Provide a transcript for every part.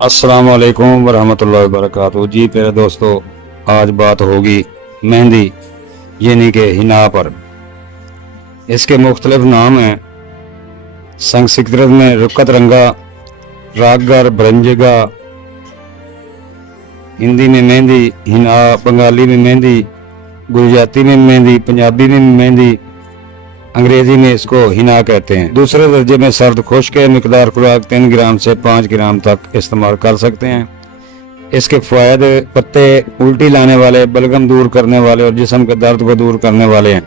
السلام علیکم ورحمۃ اللہ وبرکاتہ۔ جی پیارے دوستو، آج بات ہوگی مہندی یعنی کہ ہنا پر۔ اس کے مختلف نام ہیں۔ سنسکرت میں رکت رنگا راگر برنجگا۔ ہندی میں مہندی، ہنا، بنگالی میں مہندی، گجراتی میں مہندی، پنجابی میں مہندی۔ انگریزی میں اس کو ہنا کہتے ہیں۔ دوسرے درجے میں سرد خشک مقدار خوراک تین گرام سے پانچ گرام تک استعمال کر سکتے ہیں۔ اس کے فوائد پتے الٹی لانے والے، بلغم دور کرنے والے اور جسم کے درد کو دور کرنے والے ہیں۔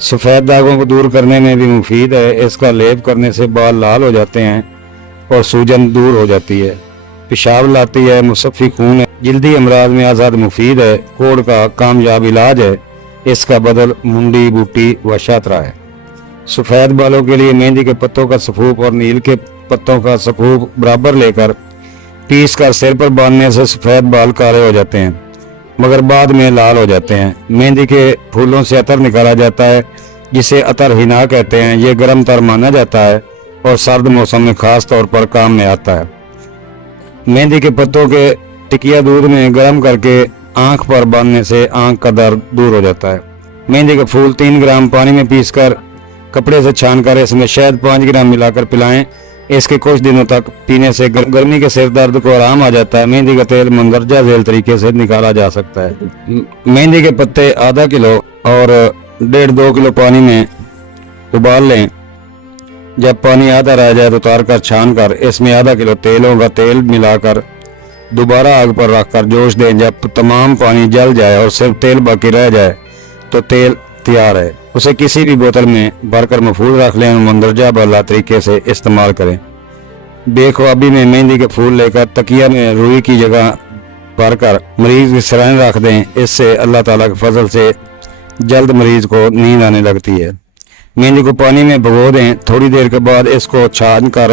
سفید داغوں کو دور کرنے میں بھی مفید ہے۔ اس کا لیپ کرنے سے بال لال ہو جاتے ہیں اور سوجن دور ہو جاتی ہے۔ پیشاب لاتی ہے، مصفی خون ہے۔ جلدی امراض میں آزاد مفید ہے۔ کوڑ کا کامیاب علاج ہے۔ اس کا بدل منڈی، بوٹی و شاطرہ ہے۔ سفید بالوں کے لیے مہندی کے پتوں کا سفوف اور نیل کے پتوں کا سفوف برابر لے کر پیس کر سر پر باندھنے سے سفید بال کالے ہو جاتے ہیں، مگر بعد میں لال ہو جاتے ہیں۔ مہندی کے پھولوں سے عطر نکالا جاتا ہے، جسے عطر ہنا کہتے ہیں۔ یہ گرم تر مانا جاتا ہے اور سرد موسم میں خاص طور پر کام میں آتا ہے۔ مہندی کے پتوں کے ٹکیا دودھ میں گرم کر کے آنکھ پر باندھنے سے آنکھ کا درد دور ہو جاتا ہے۔ مہندی کا پھول تین گرام پانی میں پیس کر کپڑے سے چھان کر اس میں شہد پانچ گرام ملا کر پلائیں۔ اس کے کچھ دنوں تک پینے سے گرمی کے سر درد کو آرام آ جاتا ہے۔ مہندی کا تیل مندرجہ ذیل طریقے سے نکالا جا سکتا ہے۔ مہندی کے پتے آدھا کلو اور ڈیڑھ دو کلو پانی میں ابال لیں۔ جب پانی آدھا رہ جائے تو اتار کر چھان کر اس میں آدھا کلو تیل ہوگا تیل ملا کر دوبارہ آگ پر رکھ کر جوش دیں جب تمام پانی جل جائے اور صرف تیل باقی رہ جائے، تو تیل تیار ہے۔ اسے کسی بھی بوتل میں بھر کر محفوظ رکھ لیں اور مندرجہ بالا طریقے سے استعمال کریں۔ بے خوابی میں مہندی کے پھول لے کر تکیہ میں روئی کی جگہ بھر کر مریض کی سرائن رکھ دیں، اس سے اللہ تعالیٰ کے فضل سے جلد مریض کو نیند آنے لگتی ہے۔ مہندی کو پانی میں بھگو دیں، تھوڑی دیر کے بعد اس کو چھان کر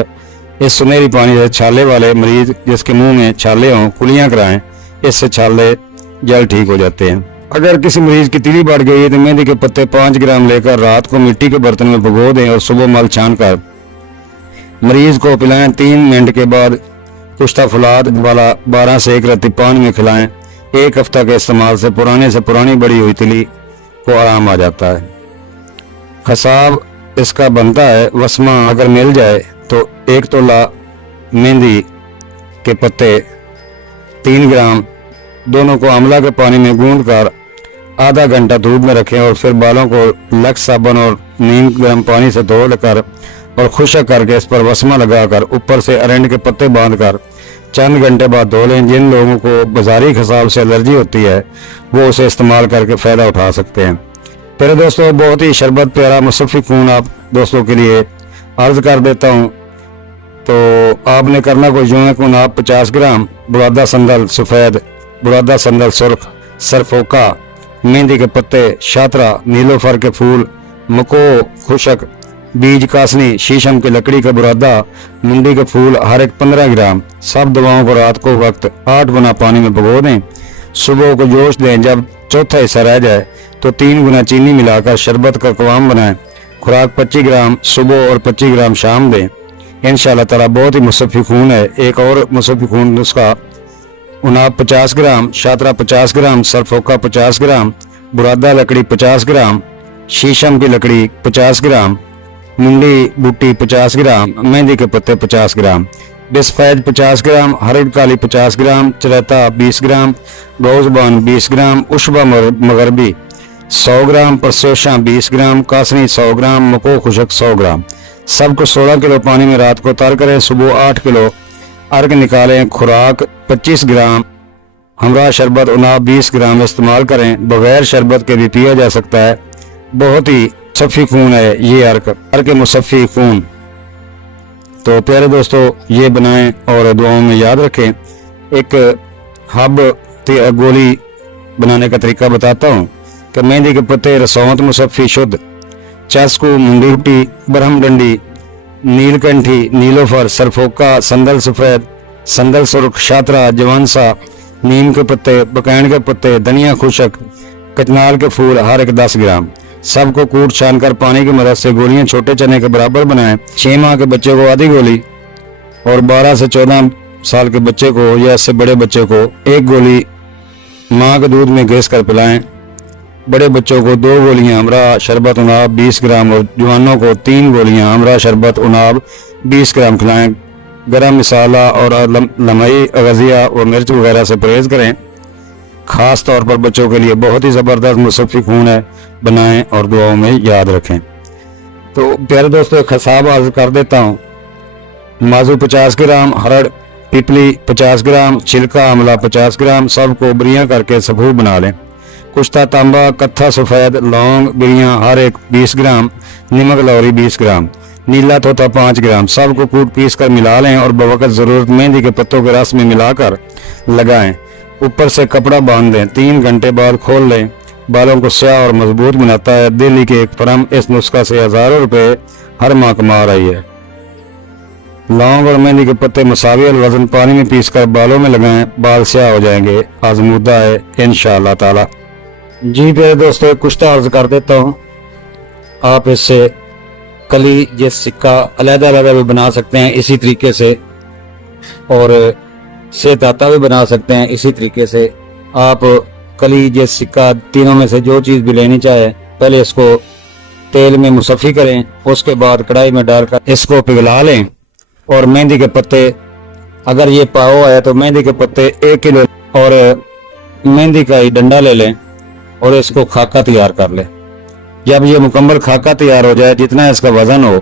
اس سنہری پانی سے چھالے والے مریض جس کے منہ میں چھالے ہوں، کلیاں کرائیں، اس سے چھالے جلد ٹھیک ہو جاتے ہیں۔ اگر کسی مریض کی تیلی بڑھ گئی ہے تو مہندی کے پتے پانچ گرام لے کر رات کو مٹی کے برتن میں بھگو دیں اور صبح مل چھان کر۔ مریض کو پلائیں تین منٹ کے بعد۔ کشتہ فلاد والا بارہ سے ایک رتی پانی میں کھلائیں۔ ایک ہفتہ کے استعمال سے پرانے سے پرانی بڑی ہوئی تلی کو آرام آ جاتا ہے۔ خساب اس کا بنتا ہے، وسمہ اگر مل جائے تو ایک تولا مہندی کے پتے تین گرام دونوں کو آملہ کے پانی میں گوند کر آدھا گھنٹہ دھوپ میں رکھیں اور پھر بالوں کو لکس صابن اور نیم گرم پانی سے دھو کر اور خشک کر کے اس پر وسمہ لگا کر اوپر سے ارنڈ کے پتے باندھ کر چند گھنٹے بعد دھو لیں۔ جن لوگوں کو بازاری خساب سے الرجی ہوتی ہے، وہ اسے استعمال کر کے فائدہ اٹھا سکتے ہیں۔ پھر دوستوں بہت ہی شربت پیارا مصفی خون آپ دوستوں کے لیے عرض کر دیتا ہوں۔ تو آپ نے کرنا کوئی یوں ہے کہ آپ پچاس گرام برادہ سندل سفید برادہ سندل سرخ سرفوکا مہندی کے پتے شاطرہ نیلوفر کے پھول مکو خشک بیج کاسنی شیشم کی لکڑی کا برادہ منڈی کے پھول ہر ایک پندرہ گرام سب دواؤں کو رات کو وقت آٹھ گنا پانی میں بھگو دیں صبح کو جوش دیں جب چوتھا حصہ رہ جائے تو تین گنا چینی ملا کر شربت کا قوام بنائیں خوراک پچیس گرام صبح اور پچیس گرام شام دیں ان شاء اللہ تعالیٰ بہت ہی مصفی خون ہے۔ ایک اور مصفی خون نسخہ اناب پچاس گرام شاطرہ پچاس گرام، سرفوکا پچاس گرام، برادہ لکڑی پچاس گرام، شیشم کی لکڑی پچاس گرام، منڈی بوٹی پچاس گرام، مہندی کے پتے پچاس گرام بسفید پچاس گرام، ہرڈ کالی پچاس گرام، چریتا بیس گرام، گوزبان بیس گرام اشبا مغربی سو گرام، پرسوشاں بیس گرام، کاسنی سو گرام، مکو خشک سو گرام۔ سب کو سولہ کلو پانی میں رات کو تر کریں، صبح آٹھ کلو ارگ نکالیں، خوراک پچیس گرام، ہمراہ شربت اناب بیس گرام استعمال کریں۔ بغیر شربت کے بھی پیا جا سکتا ہے۔ بہت ہی صفی خون ہے یہ ارک ارک مصفی خون۔ تو پیارے دوستو، یہ بنائیں اور دعاؤں میں یاد رکھیں۔ ایک ہب گولی بنانے کا طریقہ بتاتا ہوں کہ مہندی کے پتے رسومت مصفی شدھ، چسکو، منڈی برہم ڈنڈی نیل کنٹھی نیلوفر سرفوکا سندل سفید سندل سرخ شاترا جوانسا نیم کے پتے بکین کے پتے دنیا خوشک کچنال کے پھول ہر ایک دس گرام سب کو کوٹ چھان کر پانی کی مدد سے گولیاں چھوٹے چنے کے برابر بنائیں چھ ماہ کے بچے کو آدھی گولی اور بارہ سے چودہ سال کے بچے کو یا اس سے بڑے بچے کو ایک گولی ماں کے دودھ میں گھیس کر پلائیں بڑے بچوں کو دو گولیاں امرا شربت اناب بیس گرام اور جوانوں کو تین گولیاں امرا شربت اناب بیس گرام کھلائیں۔ گرم مسالہ اور لمحی اغذیہ اور مرچ وغیرہ سے پرہیز کریں۔ خاص طور پر بچوں کے لیے بہت ہی زبردست مصفی خون ہے، بنائیں اور دعاؤں میں یاد رکھیں۔ تو پیارے دوستو، ایک حساب آز کر دیتا ہوں۔ مازو پچاس گرام، ہرڑ پپلی پچاس گرام، چھلکا عملہ پچاس گرام، سب کو بریاں کر کے سبھو بنا لیں۔ کشتہ تانبا کتھا سفید لونگ بڑیاں ہر ایک بیس گرام نمک لوری بیس گرام نیلا توتا پانچ گرام سب کو کوٹ پیس کر ملا لیں اور بوقت ضرورت مہندی کے پتوں کے رس میں ملا کر لگائیں اوپر سے کپڑا باندھ دیں تین گھنٹے بعد کھول لیں بالوں کو سیاہ اور مضبوط بناتا ہے دلی کے ایک فرم اس نسخہ سے ہزاروں روپے ہر ماہ کما رہی ہے لونگ اور مہندی کے پتے مساوی الوزن پانی میں پیس کر بالوں میں لگائیں بال سیاہ ہو جائیں گے آزمودہ ہے انشاءاللہ تعالی جی میرے دوستو کچھ تو عرض کر دیتا ہوں۔ آپ اس سے کلی یہ سکہ علیحدہ علیحدہ بھی بنا سکتے ہیں اسی طریقے سے، اور سے داتا بھی بنا سکتے ہیں اسی طریقے سے۔ آپ کلی یہ سکہ تینوں میں سے جو چیز بھی لینی چاہے، پہلے اس کو تیل میں مصفی کریں، اس کے بعد کڑھائی میں ڈال کر اس کو پگھلا لیں۔ اور مہندی کے پتے، اگر یہ پاؤ آیا تو مہندی کے پتے ایک کلو اور مہندی کا ہی ڈنڈا لے لیں۔ اور اس کو خاکہ تیار کر لے۔ جب یہ مکمل خاکہ تیار ہو جائے، جتنا اس کا وزن ہو،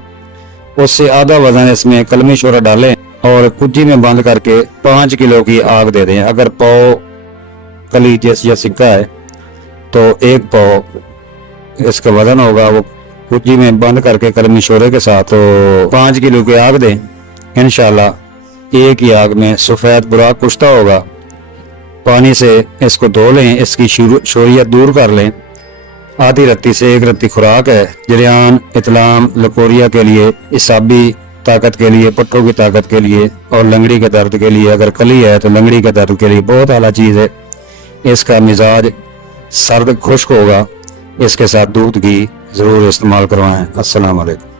اس سے آدھا وزن اس میں کلمی شورہ ڈالیں اور کجی میں بند کر کے پانچ کلو کی آگ دے دیں۔ اگر پاؤ کلی جیس یا سکہ ہے، تو ایک پاؤ اس کا وزن ہوگا۔ وہ کجی میں بند کر کے کلمی شورے کے ساتھ پانچ کلو کی آگ دیں۔ انشاءاللہ ایک ہی آگ میں سفید برا کشتہ ہوگا۔ پانی سے اس کو دھو لیں، اس کی شوریت دور کر لیں۔ آدھی رتی سے ایک رتی خوراک ہے۔ جریان، اطلام لکوریا کے لیے اسابی طاقت کے لیے، پٹھوں کی طاقت کے لیے اور لنگڑی کے درد کے لیے۔ اگر کلی ہے تو لنگڑی کے درد کے لیے بہت اعلیٰ چیز ہے۔ اس کا مزاج سرد خشک ہوگا۔ اس کے ساتھ دودھ گھی ضرور استعمال کروائیں۔ السلام علیکم۔